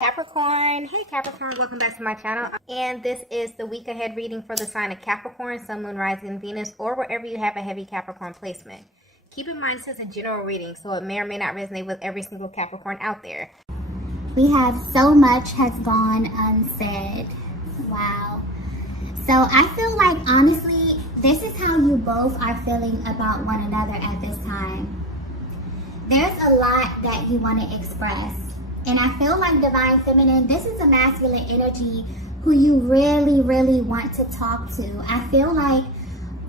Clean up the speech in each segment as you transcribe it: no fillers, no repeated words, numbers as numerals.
Capricorn. Hey Capricorn, welcome back to my channel. And this is the week ahead reading for the sign of Capricorn, Sun, Moon, Rising, Venus, or wherever you have a heavy Capricorn placement. Keep in mind, this is a general reading, so it may or may not resonate with every single Capricorn out there. We have so much has gone unsaid. Wow. So I feel like, honestly, this is how you both are feeling about one another at this time. There's a lot that you want to express. And I feel like Divine Feminine, this is a masculine energy who you really, really want to talk to. I feel like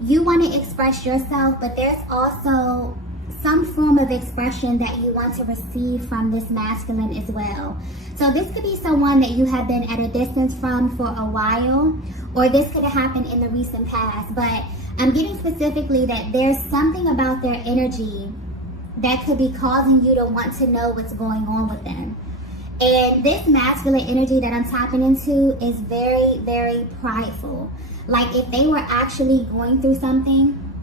you want to express yourself, but there's also some form of expression that you want to receive from this masculine as well. So this could be someone that you have been at a distance from for a while, or this could have happened in the recent past. But I'm getting specifically that there's something about their energy that could be causing you to want to know what's going on with them. And this masculine energy that I'm tapping into is very, very prideful. Like if they were actually going through something,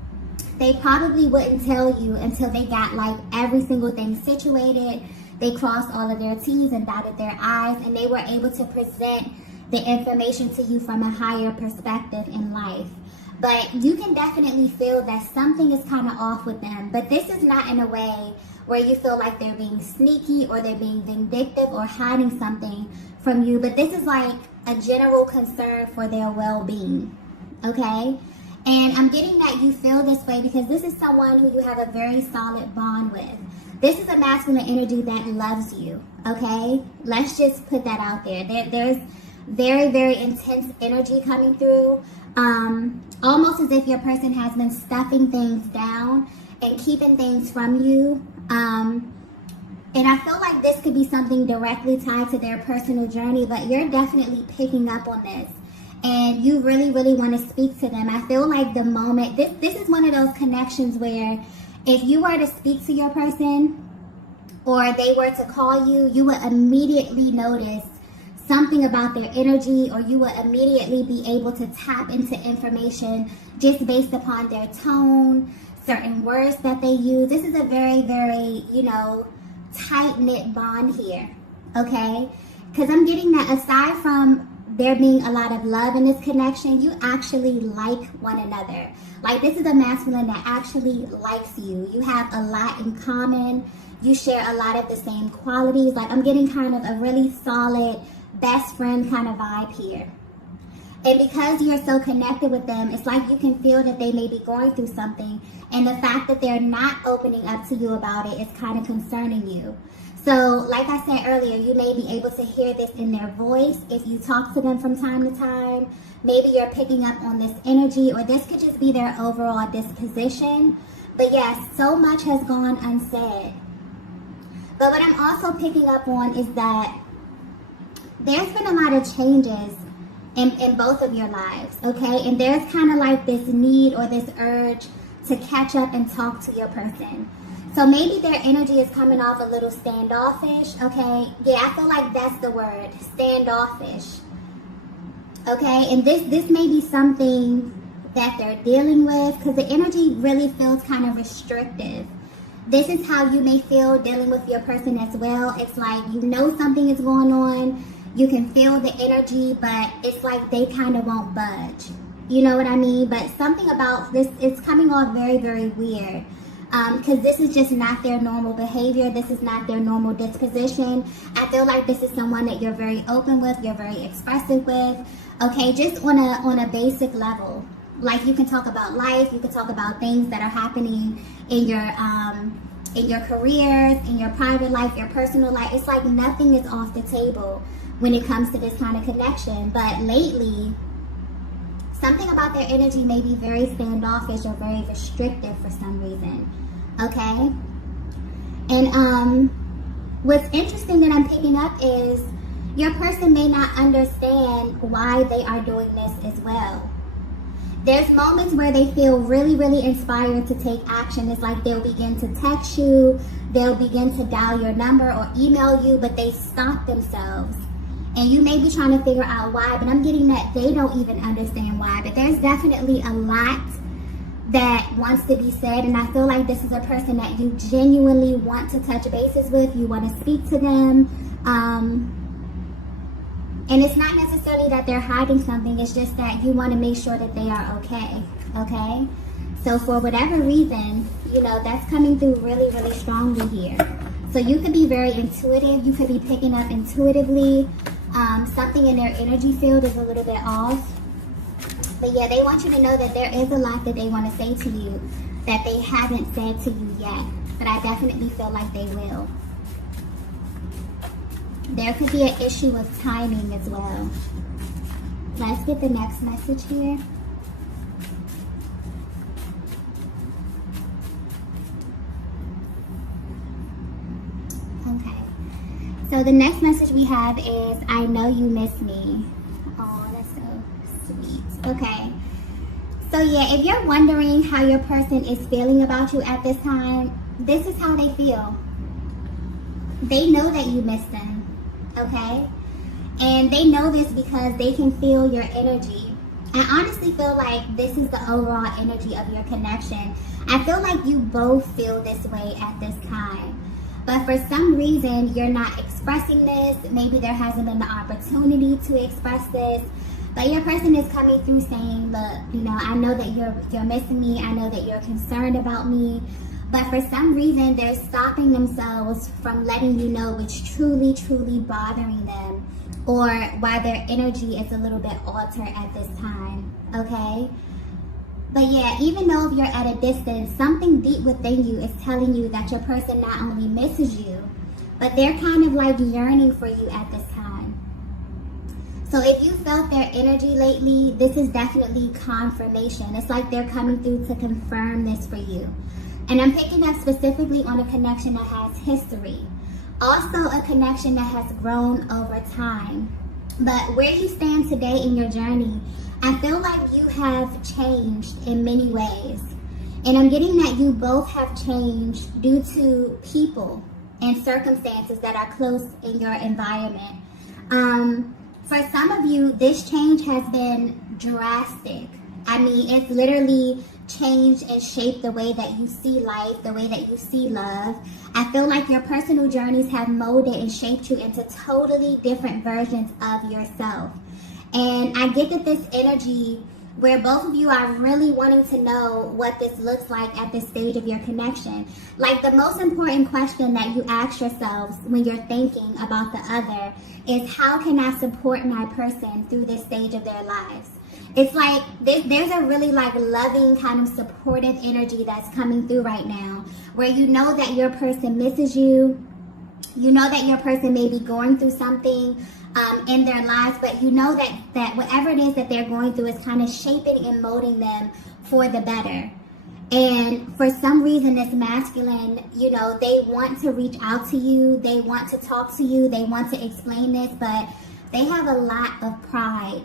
they probably wouldn't tell you until they got like every single thing situated. They crossed all of their T's and dotted their I's, and they were able to present the information to you from a higher perspective in life. But you can definitely feel that something is kind of off with them. But this is not in a way where you feel like they're being sneaky or they're being vindictive or hiding something from you. But this is like a general concern for their well-being, okay? And I'm getting that you feel this way because this is someone who you have a very solid bond with. This is a masculine energy that loves you, okay? Let's just put that out there. There's very, very intense energy coming through. Almost as if your person has been stuffing things down and keeping things from you. And I feel like this could be something directly tied to their personal journey, but you're definitely picking up on this. And you really, really want to speak to them. I feel like the moment, this is one of those connections where if you were to speak to your person or they were to call you, you would immediately notice something about their energy, or you will immediately be able to tap into information just based upon their tone, certain words that they use. This is a very, very, tight-knit bond here, okay? Because I'm getting that aside from there being a lot of love in this connection, you actually like one another. Like this is a masculine that actually likes you. You have a lot in common. You share a lot of the same qualities. Like I'm getting kind of a really solid best friend kind of vibe here. And because you're so connected with them, it's like you can feel that they may be going through something, and the fact that they're not opening up to you about it is kind of concerning you. So like I said earlier, you may be able to hear this in their voice if you talk to them from time to time. Maybe you're picking up on this energy, or this could just be their overall disposition. But yes, so much has gone unsaid. But what I'm also picking up on is that there's been a lot of changes in both of your lives, okay? And there's kind of like this need or this urge to catch up and talk to your person. So maybe their energy is coming off a little standoffish, okay? Yeah, I feel like that's the word, standoffish, okay? And this may be something that they're dealing with because the energy really feels kind of restrictive. This is how you may feel dealing with your person as well. It's like you know something is going on. You can feel the energy, but it's like they kind of won't budge. You know what I mean? But something about this, it's coming off very, very weird. Because this is just not their normal behavior. This is not their normal disposition. I feel like this is someone that you're very open with, you're very expressive with. Okay, just on a basic level. Like you can talk about life, you can talk about things that are happening in your careers, in your private life, your personal life. It's like nothing is off the table when it comes to this kind of connection. But lately, something about their energy may be very standoffish or very restrictive for some reason, okay? And what's interesting that I'm picking up is your person may not understand why they are doing this as well. There's moments where they feel really, really inspired to take action. It's like they'll begin to text you, they'll begin to dial your number or email you, but they stop themselves. And you may be trying to figure out why, but I'm getting that they don't even understand why. But there's definitely a lot that wants to be said, and I feel like this is a person that you genuinely want to touch bases with. You want to speak to them. And it's not necessarily that they're hiding something, it's just that you want to make sure that they are okay, okay? So for whatever reason, you know, that's coming through really, really strongly here. So you could be very intuitive, you could be picking up intuitively. Something in their energy field is a little bit off. But yeah, they want you to know that there is a lot that they want to say to you that they haven't said to you yet. But I definitely feel like they will. There could be an issue with timing as well. Let's get the next message here. Okay. So the next message we have is, I know you miss me. Oh, that's so sweet. Okay. So yeah, if you're wondering how your person is feeling about you at this time, this is how they feel. They know that you miss them, okay? And they know this because they can feel your energy. I honestly feel like this is the overall energy of your connection. I feel like you both feel this way at this time. But for some reason, you're not expressing this. Maybe there hasn't been the opportunity to express this. But your person is coming through saying, look, you know, I know that you're missing me. I know that you're concerned about me. But for some reason, they're stopping themselves from letting you know what's truly, truly bothering them, or why their energy is a little bit altered at this time, okay? But yeah, even though you're at a distance, something deep within you is telling you that your person not only misses you, but they're kind of like yearning for you at this time. So if you felt their energy lately, this is definitely confirmation. It's like they're coming through to confirm this for you. And I'm picking up specifically on a connection that has history. Also a connection that has grown over time. But where you stand today in your journey, I feel like you have changed in many ways. And I'm getting that you both have changed due to people and circumstances that are close in your environment. For some of you, this change has been drastic. I mean, it's literally changed and shaped the way that you see life, the way that you see love. I feel like your personal journeys have molded and shaped you into totally different versions of yourself. And I get that this energy where both of you are really wanting to know what this looks like at this stage of your connection. Like the most important question that you ask yourselves when you're thinking about the other is, how can I support my person through this stage of their lives? It's like there's a really like loving kind of supportive energy that's coming through right now, where you know that your person misses you. You know that your person may be going through something in their lives, but you know that whatever it is that they're going through is kind of shaping and molding them for the better. And for some reason, this masculine, you know, they want to reach out to you. They want to talk to you. They want to explain this, but they have a lot of pride.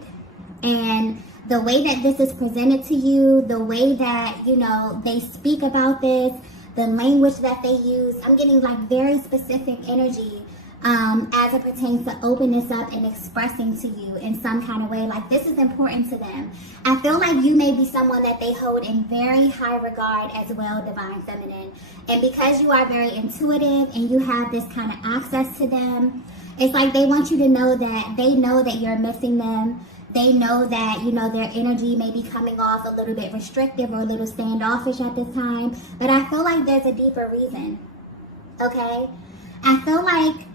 And the way that this is presented to you, the way that, you know, they speak about this, the language that they use, I'm getting like very specific energy as it pertains to opening this up and expressing to you in some kind of way. Like this is important to them. I feel like you may be someone that they hold in very high regard as well, Divine Feminine. And because you are very intuitive and you have this kind of access to them, it's like they want you to know that they know that you're missing them. They know that, you know, their energy may be coming off a little bit restrictive or a little standoffish at this time. But I feel like there's a deeper reason, okay? I feel like,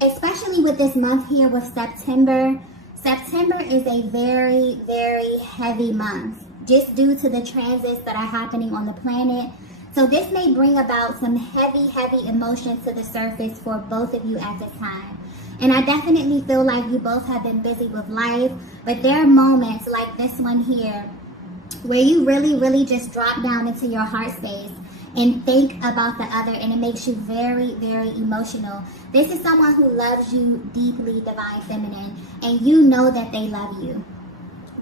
especially with this month here with September is a very, very heavy month just due to the transits that are happening on the planet. So this may bring about some heavy, heavy emotions to the surface for both of you at this time. And I definitely feel like you both have been busy with life, but there are moments like this one here where you really, really just drop down into your heart space and think about the other, and it makes you very, very emotional. This is someone who loves you deeply, Divine Feminine, and you know that they love you.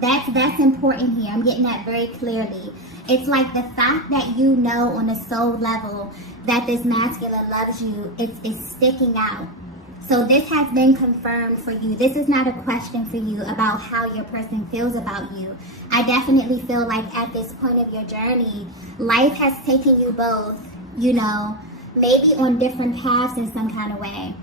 That's important here. I'm getting that very clearly. It's like the fact that you know on a soul level that this masculine loves you, it's sticking out. So this has been confirmed for you. This is not a question for you about how your person feels about you. I definitely feel like at this point of your journey, life has taken you both, you know, maybe on different paths in some kind of way.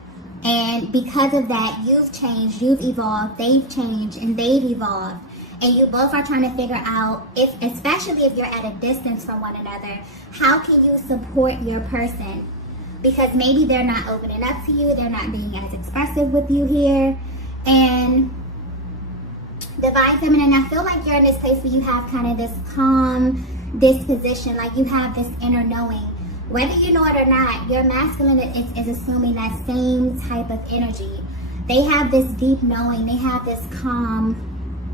And because of that, you've changed, you've evolved, they've changed, and they've evolved. And you both are trying to figure out, especially if you're at a distance from one another, how can you support your person? Because maybe they're not opening up to you, they're not being as expressive with you here. And Divine Feminine, I feel like you're in this place where you have kind of this calm disposition, like you have this inner knowing. Whether you know it or not, your masculine is assuming that same type of energy. They have this deep knowing, they have this calm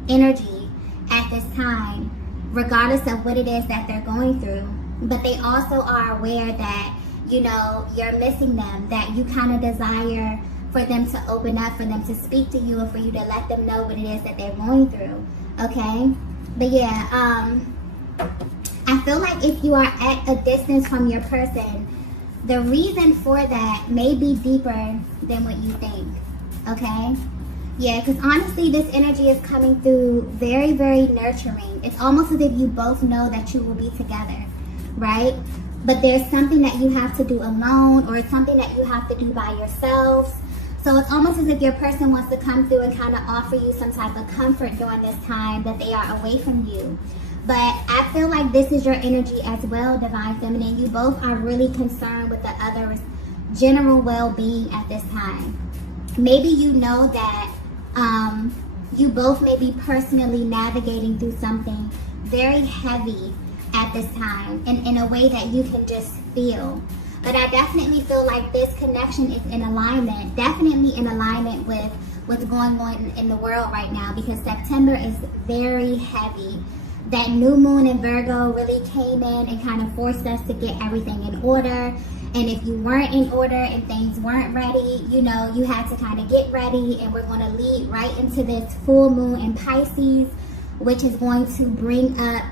energy at this time, regardless of what it is that they're going through. But they also are aware that, you know, you're missing them, that you kind of desire for them to open up, for them to speak to you, and for you to let them know what it is that they're going through. Okay? But yeah, I feel like if you are at a distance from your person, the reason for that may be deeper than what you think. Okay? Yeah, because honestly, this energy is coming through very, very nurturing. It's almost as if you both know that you will be together, right? But there's something that you have to do alone, or it's something that you have to do by yourselves. So it's almost as if your person wants to come through and kind of offer you some type of comfort during this time that they are away from you. But I feel like this is your energy as well, Divine Feminine. You both are really concerned with the other's general well-being at this time. Maybe you know that you both may be personally navigating through something very heavy at this time, in a way that you can just feel. But I definitely feel like this connection is in alignment, definitely in alignment with what's going on in the world right now, because September is very heavy. That new moon in Virgo really came in and kind of forced us to get everything in order. And if you weren't in order and things weren't ready, you know, you had to kind of get ready. And we're going to lead right into this full moon in Pisces, which is going to bring up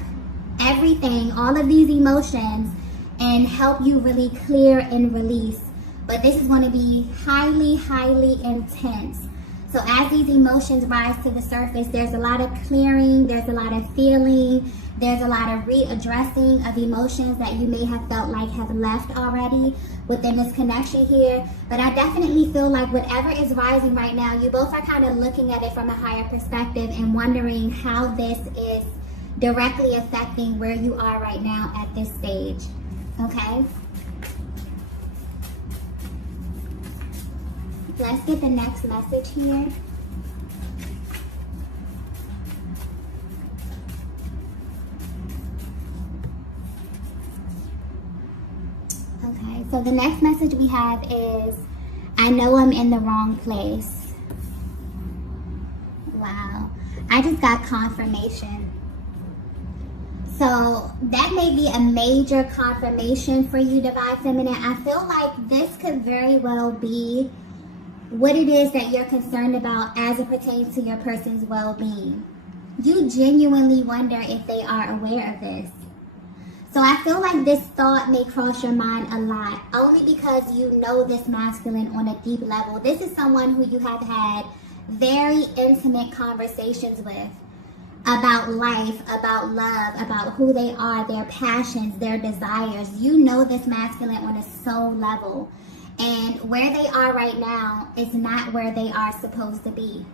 everything, all of these emotions, and help you really clear and release. But this is going to be highly, highly intense. So as these emotions rise to the surface, there's a lot of clearing, there's a lot of feeling, there's a lot of readdressing of emotions that you may have felt like have left already within this connection here. But I definitely feel like whatever is rising right now, you both are kind of looking at it from a higher perspective and wondering how this is directly affecting where you are right now at this stage. Okay? Let's get the next message here. Okay, so the next message we have is, I know I'm in the wrong place. Wow, I just got confirmation. So that may be a major confirmation for you, Divine Feminine. I feel like this could very well be what it is that you're concerned about as it pertains to your person's well-being. You genuinely wonder if they are aware of this. So I feel like this thought may cross your mind a lot, only because you know this masculine on a deep level. This is someone who you have had very intimate conversations with about life, about love, about who they are, their passions, their desires. You know this masculine on a soul level. And where they are right now is not where they are supposed to be.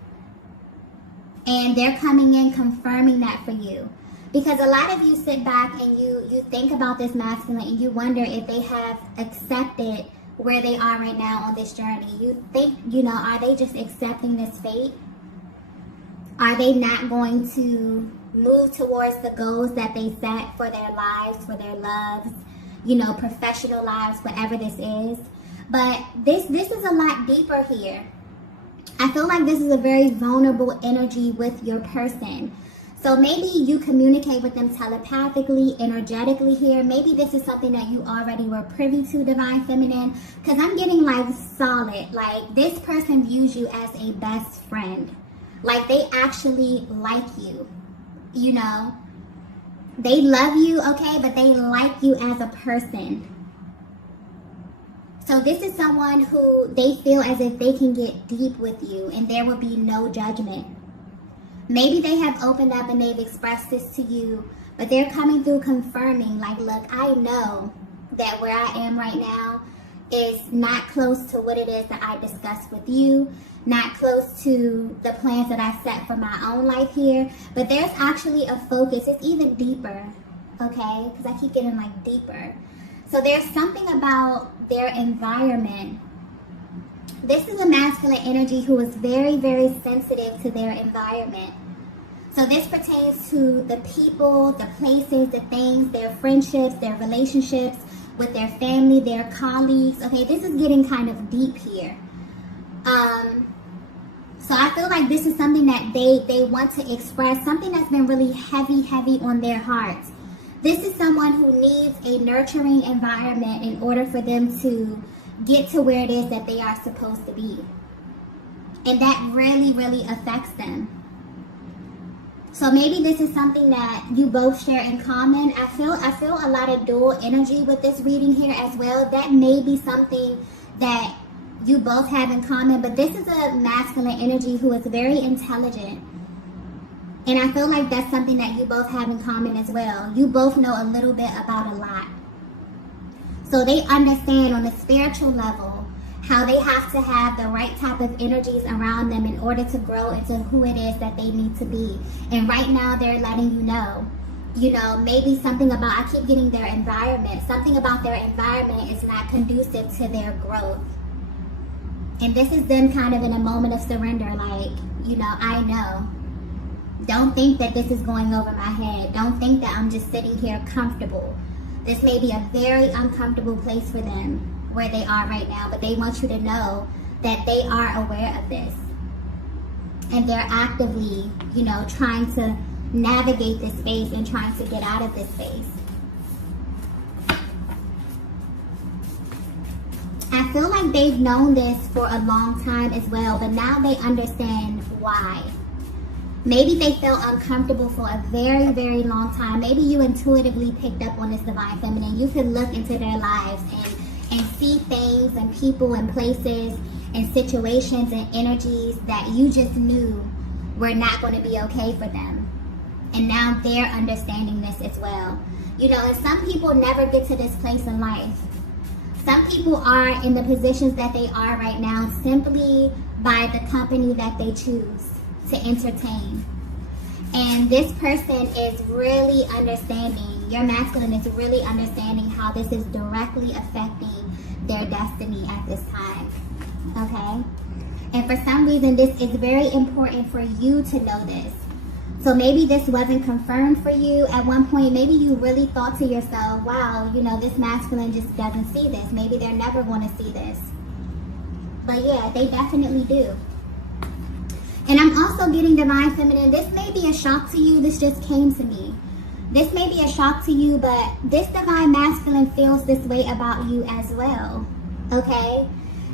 And they're coming in confirming that for you. Because a lot of you sit back and you think about this masculine and you wonder if they have accepted where they are right now on this journey. You think, you know, are they just accepting this fate? Are they not going to move towards the goals that they set for their lives, for their loves, you know, professional lives, whatever this is? But this is a lot deeper here. I feel like this is a very vulnerable energy with your person. So maybe you communicate with them telepathically, energetically here. Maybe this is something that you already were privy to, Divine Feminine. Because I'm getting like solid. Like this person views you as a best friend. Like they actually like you. You know. They love you, okay? But they like you as a person. So this is someone who they feel as if they can get deep with you and there will be no judgment. Maybe they have opened up and they've expressed this to you, but they're coming through confirming like, look, I know that where I am right now is not close to what it is that I discussed with you, not close to the plans that I set for my own life here, but there's actually a focus. It's even deeper, okay? Because I keep getting like deeper. So there's something about their environment. This is a masculine energy who is very, very sensitive to their environment. So this pertains to the people, the places, the things, their friendships, their relationships with their family, their colleagues. Okay, this is getting kind of deep here. So I feel like this is something that they want to express, something that's been really heavy on their hearts. This is someone who needs a nurturing environment in order for them to get to where it is that they are supposed to be. And that really, really affects them. So maybe this is something that you both share in common. I feel a lot of dual energy with this reading here as well. That may be something that you both have in common, but this is a masculine energy who is very intelligent. And I feel like that's something that you both have in common as well. You both know a little bit about a lot. So they understand on a spiritual level how they have to have the right type of energies around them in order to grow into who it is that they need to be. And right now they're letting you know, maybe something about, I keep getting their environment, something about their environment is not conducive to their growth. And this is them kind of in a moment of surrender, like, you know, I know. Don't think that this is going over my head. Don't think that I'm just sitting here comfortable. This may be a very uncomfortable place for them where they are right now, but they want you to know that they are aware of this. And they're actively, you know, trying to navigate this space and trying to get out of this space. I feel like they've known this for a long time as well, but now they understand why. Maybe they felt uncomfortable for a very, very long time. Maybe you intuitively picked up on this divine feminine. You could look into their lives and see things and people and places and situations and energies that you just knew were not going to be okay for them. And now they're understanding this as well. You know, and some people never get to this place in life. Some people are in the positions that they are right now simply by the company that they choose to entertain. And this person is really understanding, your masculine is really understanding how this is directly affecting their destiny at this time, okay? And for some reason, this is very important for you to know this. So maybe this wasn't confirmed for you at one point. Maybe you really thought to yourself, wow, you know, this masculine just doesn't see this. Maybe they're never going to see this. But yeah, they definitely do. And I'm also getting divine feminine. This may be a shock to you. This just came to me. This may be a shock to you, but this divine masculine feels this way about you as well, okay?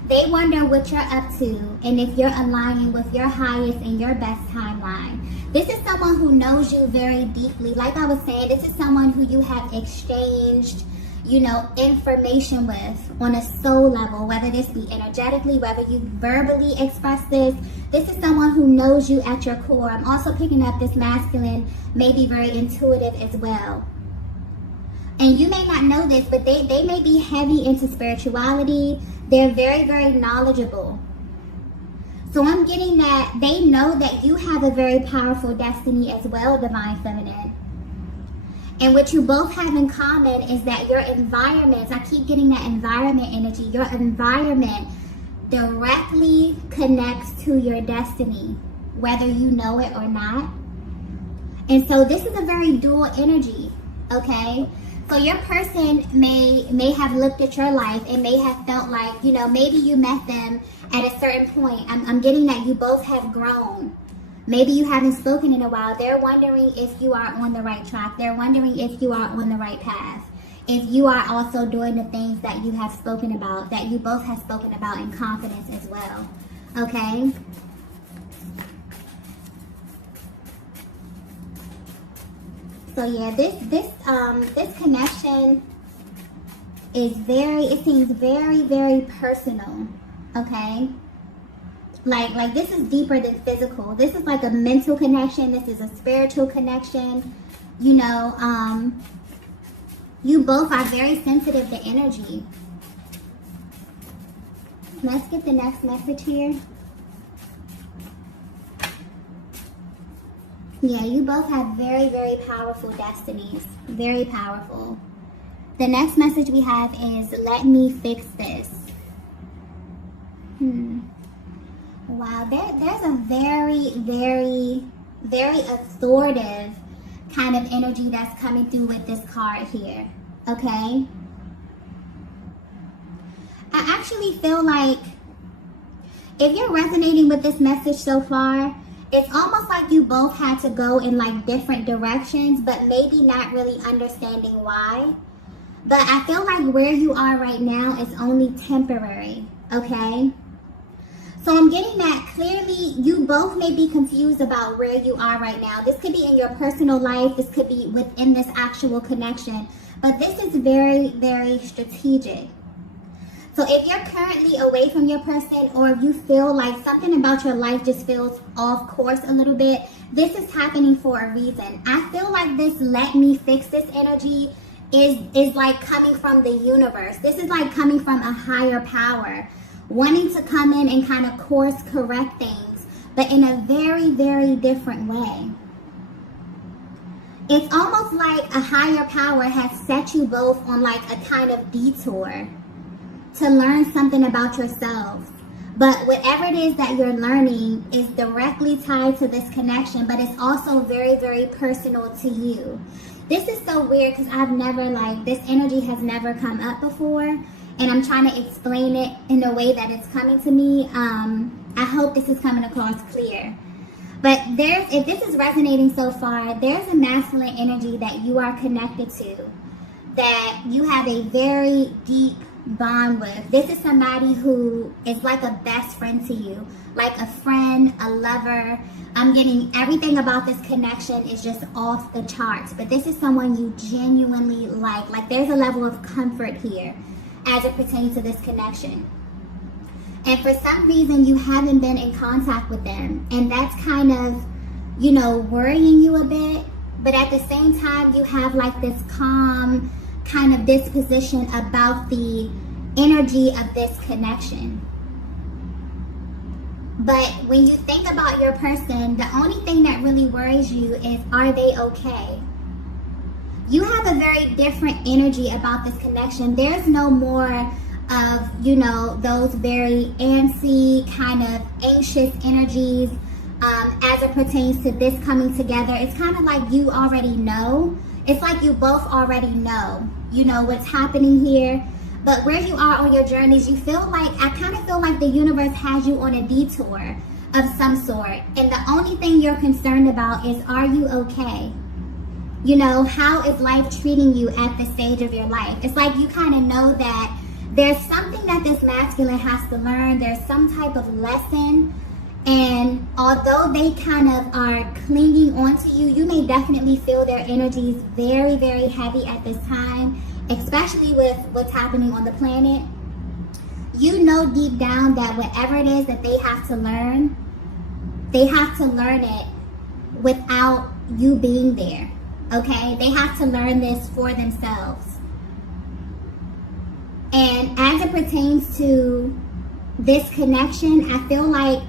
They wonder what you're up to and if you're aligning with your highest and your best timeline. This is someone who knows you very deeply. Like I was saying, this is someone who you have exchanged, you know, information with on a soul level, whether this be energetically, whether you verbally express this. This is someone who knows you at your core. I'm also picking up this masculine, maybe very intuitive as well. And you may not know this, but they may be heavy into spirituality. They're very, very knowledgeable. So I'm getting that they know that you have a very powerful destiny as well, divine feminine. And what you both have in common is that your environments, I keep getting that environment energy, your environment directly connects to your destiny, whether you know it or not. And so this is a very dual energy, okay? So your person may have looked at your life and may have felt like, you know, maybe you met them at a certain point. I'm getting that you both have grown. Maybe you haven't spoken in a while. They're wondering if you are on the right track. They're wondering if you are on the right path. If you are also doing the things that you have spoken about, that you both have spoken about in confidence as well. Okay? So yeah, this connection is it seems very, very personal. Okay? Like this is deeper than physical. This is like a mental connection. This is a spiritual connection. You know, you both are very sensitive to energy. Let's get the next message here. Yeah, you both have very, very powerful destinies. Very powerful. The next message we have is, let me fix this. Wow, there's a very, very, very authoritative kind of energy that's coming through with this card here. Okay? I actually feel like if you're resonating with this message so far, it's almost like you both had to go in like different directions, but maybe not really understanding why. But I feel like where you are right now is only temporary, okay? So I'm getting that clearly you both may be confused about where you are right now. This could be in your personal life. This could be within this actual connection. But this is very, very strategic. So if you're currently away from your person, or if you feel like something about your life just feels off course a little bit, this is happening for a reason. I feel like this let me fix this energy is like coming from the universe. This is like coming from a higher power, wanting to come in and kind of course correct things, but in a very, very different way. It's almost like a higher power has set you both on like a kind of detour to learn something about yourselves. But whatever it is that you're learning is directly tied to this connection, but it's also very, very personal to you. This is so weird because I've never, like, this energy has never come up before, and I'm trying to explain it in a way that it's coming to me. I hope this is coming across clear. But if this is resonating so far, there's a masculine energy that you are connected to, that you have a very deep bond with. This is somebody who is like a best friend to you, like a friend, a lover. I'm getting everything about this connection is just off the charts, but this is someone you genuinely like. Like, there's a level of comfort here as it pertains to this connection. And for some reason you haven't been in contact with them, and that's kind of, you know, worrying you a bit. But at the same time, you have like this calm kind of disposition about the energy of this connection. But when you think about your person, the only thing that really worries you is, are they okay? You have a very different energy about this connection. There's no more of, you know, those very antsy, kind of anxious energies as it pertains to this coming together. It's kind of like you already know. It's like you both already know, you know, what's happening here. But where you are on your journeys, you feel like, I kind of feel like the universe has you on a detour of some sort. And the only thing you're concerned about is, are you okay? You know, how is life treating you at this stage of your life? It's like you kind of know that there's something that this masculine has to learn. There's some type of lesson. And although they kind of are clinging onto you, you may definitely feel their energies very, very heavy at this time, especially with what's happening on the planet. You know deep down that whatever it is that they have to learn it without you being there, okay? They have to learn this for themselves. And as it pertains to this connection, I feel like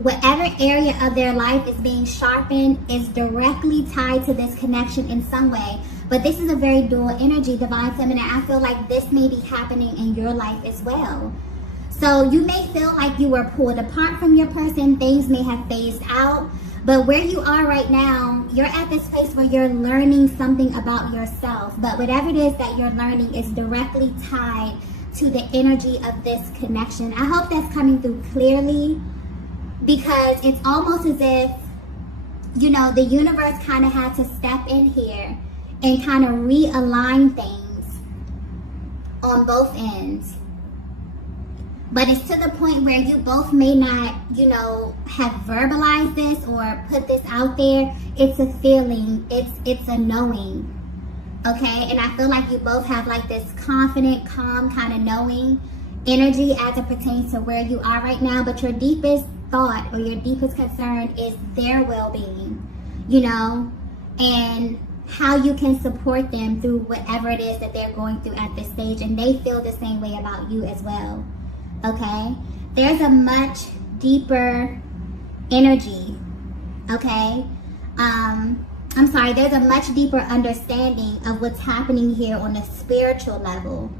whatever area of their life is being sharpened is directly tied to this connection in some way. But this is a very dual energy, divine feminine. I feel like this may be happening in your life as well. So you may feel like you were pulled apart from your person. Things may have phased out. But where you are right now, you're at this place where you're learning something about yourself. But whatever it is that you're learning is directly tied to the energy of this connection. I hope that's coming through clearly, because it's almost as if, you know, the universe kind of had to step in here and kind of realign things on both ends. But it's to the point where you both may not, you know, have verbalized this or put this out there. It's a feeling, it's a knowing, okay? And I feel like you both have like this confident, calm kind of knowing energy as it pertains to where you are right now. But your deepest thought or your deepest concern is their well-being, you know, and how you can support them through whatever it is that they're going through at this stage. And they feel the same way about you as well, okay? there's a much deeper energy, okay? I'm sorry, there's a much deeper understanding of what's happening here on a spiritual level.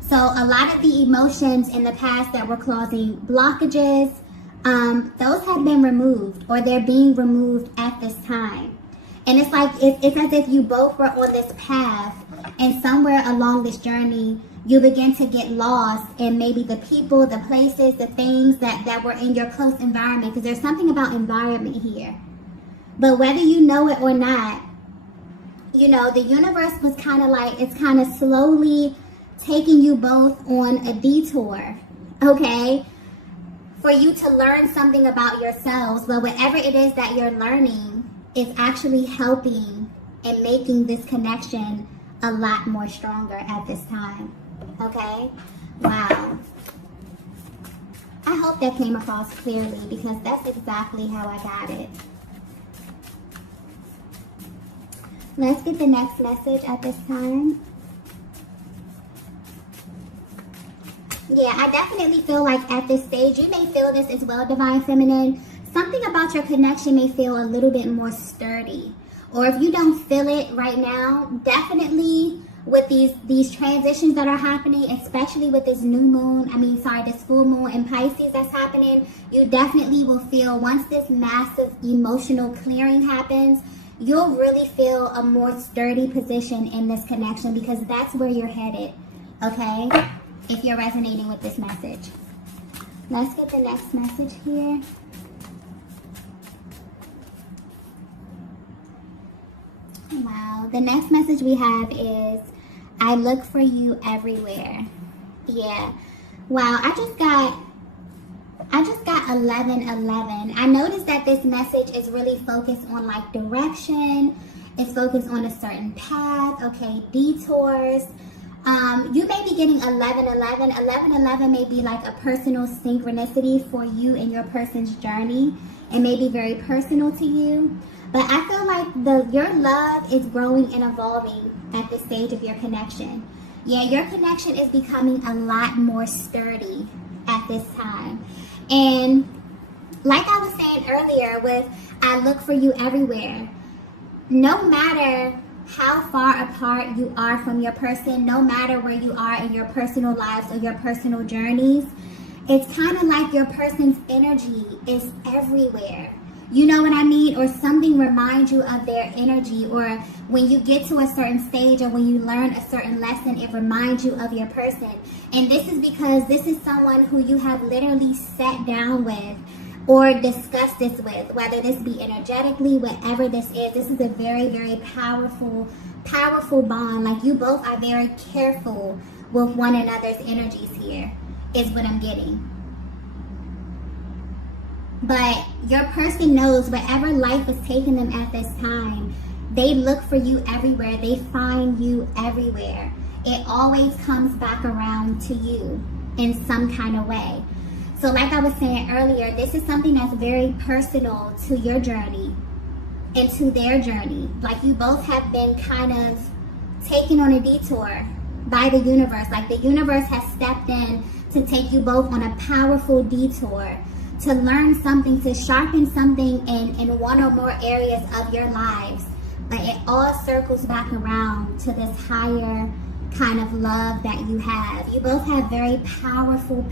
So a lot of the emotions in the past that were causing blockages, those have been removed, or they're being removed at this time. And it's like, it's as if you both were on this path, and somewhere along this journey, you begin to get lost in maybe the people, the places, the things that were in your close environment, because there's something about environment here. But whether you know it or not, you know, the universe was kind of like, it's kind of slowly taking you both on a detour, okay? For you to learn something about yourselves. But whatever it is that you're learning is actually helping and making this connection a lot more stronger at this time, okay? Wow. I hope that came across clearly, because that's exactly how I got it. Let's get the next message at this time. Yeah, I definitely feel like at this stage, you may feel this as well, Divine Feminine. Something about your connection may feel a little bit more sturdy. Or if you don't feel it right now, definitely with these transitions that are happening, especially with this new moon, this full moon in Pisces that's happening, you definitely will feel, once this massive emotional clearing happens, you'll really feel a more sturdy position in this connection, because that's where you're headed, okay? If you're resonating with this message. Let's get the next message here. Wow, the next message we have is, I look for you everywhere. Yeah, wow, I just got 1111. I noticed that this message is really focused on like direction. It's focused on a certain path, okay, detours. You may be getting 1111. 1111 may be like a personal synchronicity for you and your person's journey. It may be very personal to you. But I feel like your love is growing and evolving at this stage of your connection. Yeah, your connection is becoming a lot more sturdy at this time. And like I was saying earlier with I look for you everywhere, no matter how far apart you are from your person, no matter where you are in your personal lives or your personal journeys, it's kind of like your person's energy is everywhere. You know what I mean? Or something reminds you of their energy, or when you get to a certain stage or when you learn a certain lesson, it reminds you of your person. And this is because this is someone who you have literally sat down with or discussed this with, whether this be energetically, whatever this is a very, very powerful bond. Like, you both are very careful with one another's energies here, is what I'm getting. But your person knows wherever life is taking them at this time, they look for you everywhere. They find you everywhere. It always comes back around to you in some kind of way. So like I was saying earlier, this is something that's very personal to your journey and to their journey. Like, you both have been kind of taken on a detour by the universe. Like, the universe has stepped in to take you both on a powerful detour, to learn something, to sharpen something in one or more areas of your lives. But it all circles back around to this higher kind of love that you have. You both have very powerful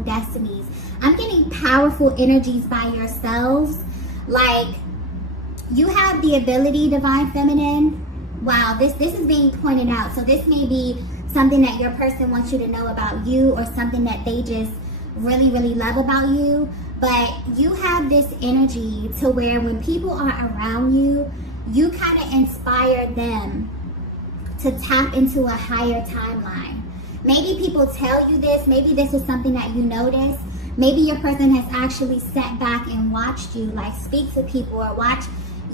destinies. I'm getting powerful energies by yourselves. Like, you have the ability, Divine Feminine. Wow, this is being pointed out. So this may be something that your person wants you to know about you, or something that they just really, really love about you. But you have this energy to where when people are around you, you kind of inspire them to tap into a higher timeline. Maybe people tell you this. Maybe this is something that you notice. Maybe your person has actually sat back and watched you, like, speak to people, or watch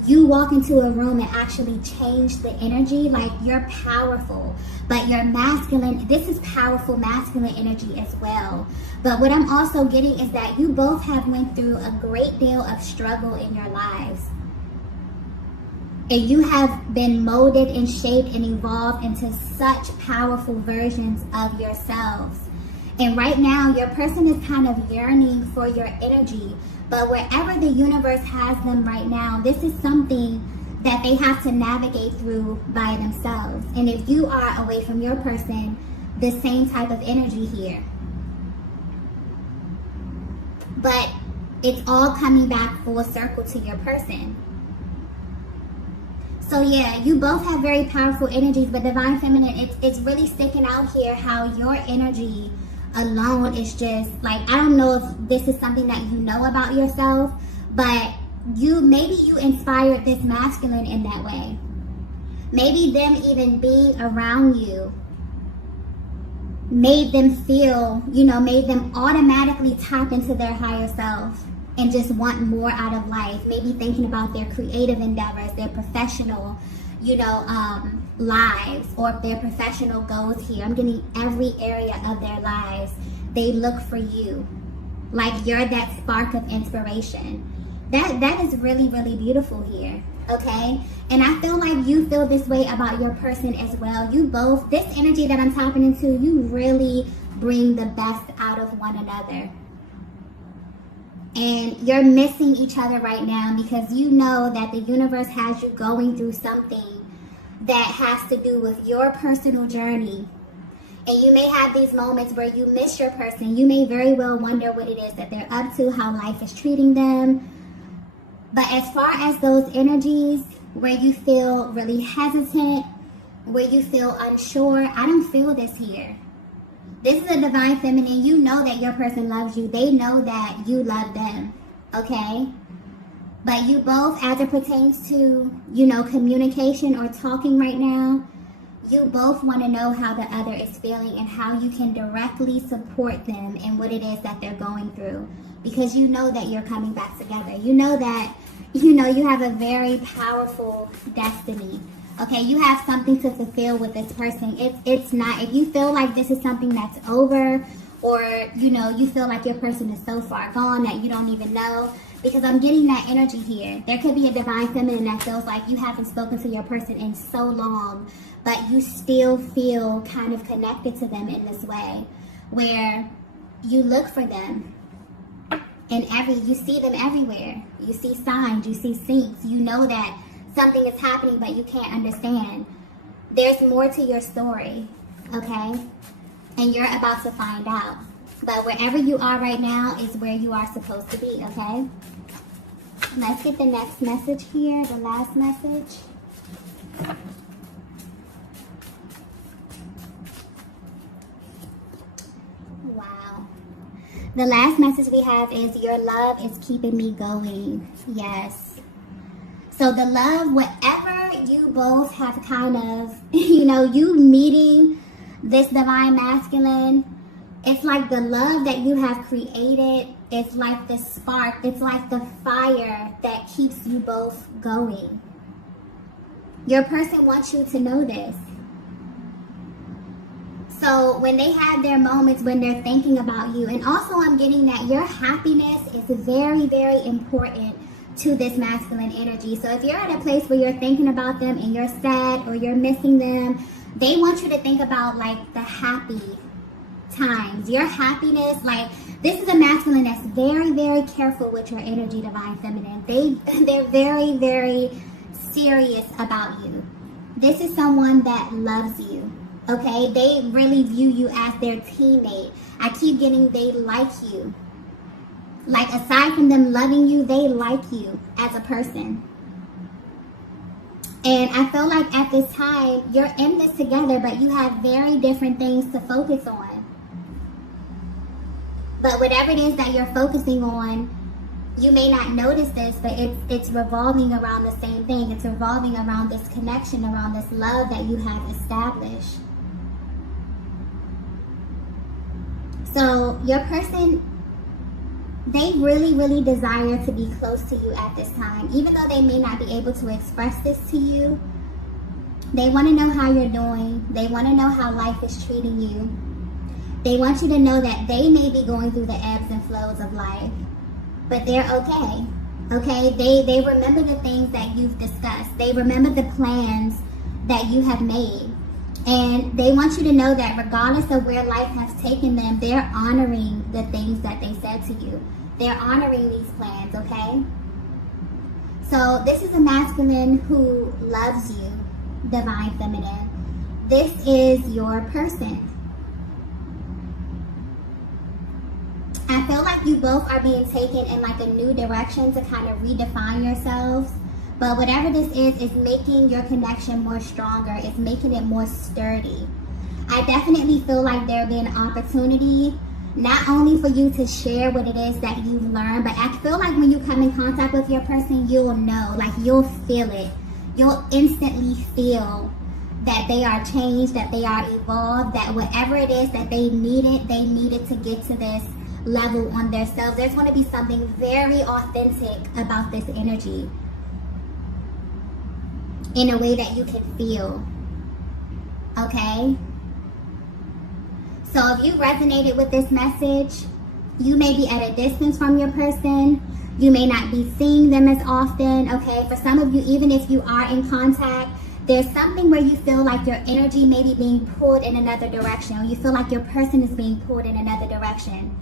you walk into a room and actually change the energy. Like, you're powerful, but you're masculine. This is powerful masculine energy as well. But what I'm also getting is that you both have went through a great deal of struggle in your lives. And you have been molded and shaped and evolved into such powerful versions of yourselves. And right now, your person is kind of yearning for your energy. But wherever the universe has them right now, this is something that they have to navigate through by themselves. And if you are away from your person, the same type of energy here. But it's all coming back full circle to your person. So yeah, you both have very powerful energies, but Divine Feminine, it's really sticking out here how your energy alone is just like, I don't know if this is something that you know about yourself, but maybe you inspired this masculine in that way. Maybe them even being around you made them feel, made them automatically tap into their higher self and just want more out of life. Maybe thinking about their creative endeavors, their professional, lives, or if their professional goals here. I'm getting every area of their lives. They look for you. Like you're that spark of inspiration. That is really, really beautiful here. Okay? And I feel like you feel this way about your person as well. You both, this energy that I'm tapping into, you really bring the best out of one another. And you're missing each other right now because you know that the universe has you going through something that has to do with your personal journey. And you may have these moments where you miss your person. You may very well wonder what it is that they're up to, how life is treating them. But as far as those energies where you feel really hesitant, where you feel unsure, I don't feel this here. This is a Divine Feminine. You know that your person loves you. They know that you love them, okay? But you both, as it pertains to, communication or talking right now, you both want to know how the other is feeling and how you can directly support them in what it is that they're going through. Because you know that you're coming back together. You know that, you have a very powerful destiny. Okay, you have something to fulfill with this person. It's not, if you feel like this is something that's over, or, you feel like your person is so far gone that you don't even know, because I'm getting that energy here. There could be a Divine Feminine that feels like you haven't spoken to your person in so long, but you still feel kind of connected to them in this way, where you look for them. And you see them everywhere. You see signs, you see syncs. You know that something is happening, but you can't understand. There's more to your story, okay? And you're about to find out. But wherever you are right now is where you are supposed to be, okay? Let's get the next message here, the last message. Wow. The last message we have is, your love is keeping me going. Yes. So the love, whatever you both have kind of, you meeting this Divine Masculine, it's like the love that you have created, it's like the spark, it's like the fire that keeps you both going. Your person wants you to know this. So when they have their moments when they're thinking about you, and also I'm getting that your happiness is very, very important to this masculine energy. So if you're at a place where you're thinking about them and you're sad or you're missing them, they want you to think about like the happy times, your happiness. Like, this is a masculine that's very, very careful with your energy, Divine Feminine. They're very, very serious about you. This is someone that loves you, okay? They really view you as their teammate. I keep getting they like you. Like, aside from them loving you, they like you as a person. And I feel like at this time, you're in this together, but you have very different things to focus on. But whatever it is that you're focusing on, you may not notice this, but it's revolving around the same thing. It's revolving around this connection, around this love that you have established. So your person, they really, really desire to be close to you at this time. Even though they may not be able to express this to you, they want to know how you're doing. They want to know how life is treating you. They want you to know that they may be going through the ebbs and flows of life, but they're okay. Okay? They remember the things that you've discussed. They remember the plans that you have made. And they want you to know that regardless of where life has taken them, they're honoring the things that they said to you. They're honoring these plans, okay? So this is a masculine who loves you, divine feminine. This is your person. I feel like you both are being taken in like a new direction to kind of redefine yourselves. But whatever this is making your connection more stronger. It's making it more sturdy. I definitely feel like there'll be an opportunity not only for you to share what it is that you've learned, but I feel like when you come in contact with your person, you'll know, like you'll feel it. You'll instantly feel that they are changed, that they are evolved, that whatever it is that they needed to get to this level on themselves. There's going to be something very authentic about this energy in a way that you can feel. Okay? So if you resonated with this message, you may be at a distance from your person. You may not be seeing them as often. Okay? For some of you, even if you are in contact, there's something where you feel like your energy may be being pulled in another direction, or you feel like your person is being pulled in another direction.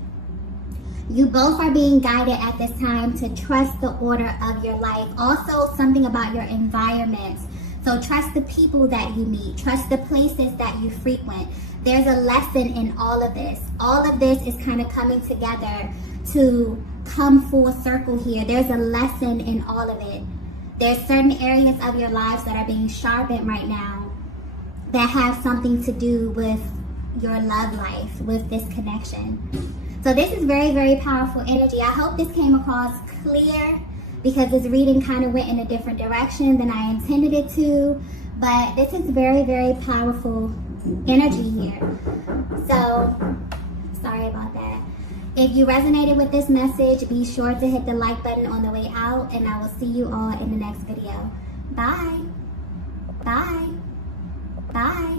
You both are being guided at this time to trust the order of your life. Also, something about your environment. So trust the people that you meet. Trust the places that you frequent. There's a lesson in all of this. All of this is kind of coming together to come full circle here. There's a lesson in all of it. There's certain areas of your lives that are being sharpened right now that have something to do with your love life, with this connection. So this is very, very powerful energy. I hope this came across clear because this reading kind of went in a different direction than I intended it to. But this is very, very powerful energy here. So, sorry about that. If you resonated with this message, be sure to hit the like button on the way out, and I will see you all in the next video. Bye. Bye. Bye.